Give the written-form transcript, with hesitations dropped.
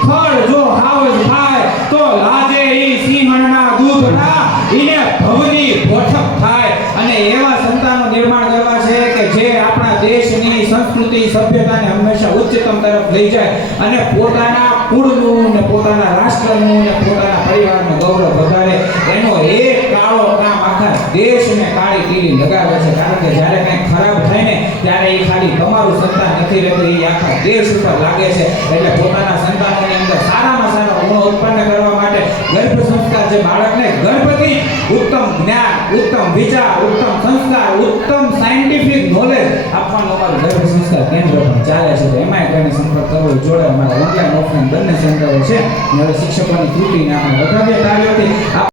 ખડ જો હાવજ થાય તો લાજે ઈ સિંહણના દૂધના ઈને ભવની પોઠક થાય અને એવા સંતાનો નિર્માણ કરવા છે કે જે આપણા દેશની સંસ્કૃતિ સભ્યતાને હંમેશા ઉચ્ચતમ તરફ લઈ જાય અને પોતાના કુળનું ને પોતાના રાષ્ટ્રનું ને પોતાના પરિવારનું ગૌરવ વધારે એનો એક કાળો કામ આખા દેશને કાળી ટીલી લગાવે છે કારણ કે જ્યારે કંઈ ખરાબ થાય ને ત્યારે એ ખાલી તમારું સંતાન નથી રહેતું એ આખા દેશ ઉપર લાગે છે એટલે પોતાના સંતાનોની અંદર સારામાં સારા ગુણો ઉત્પન્ન કરવા માટે ગર્ભ સંસ્કાર જે બાળકને ગર્ભથી ઉત્તમ જ્ઞાન ઉત્તમ વિચાર ઉત્તમ સંસ્કાર ઉત્તમ સાયન્ટિફિક નોલેજ આપવાનું અમારું ગર્ભ સંસ્કાર કેન્દ્ર પણ ચાલે છે તો એમાંય કોઈને સંપર્ક કરવો જોડે અમારા ઓનલાઈન ઓફલાઈન બંને સેન્ટરો છે હવે શિક્ષકોની ત્રુટિને આપણે વધારે તાળીઓથી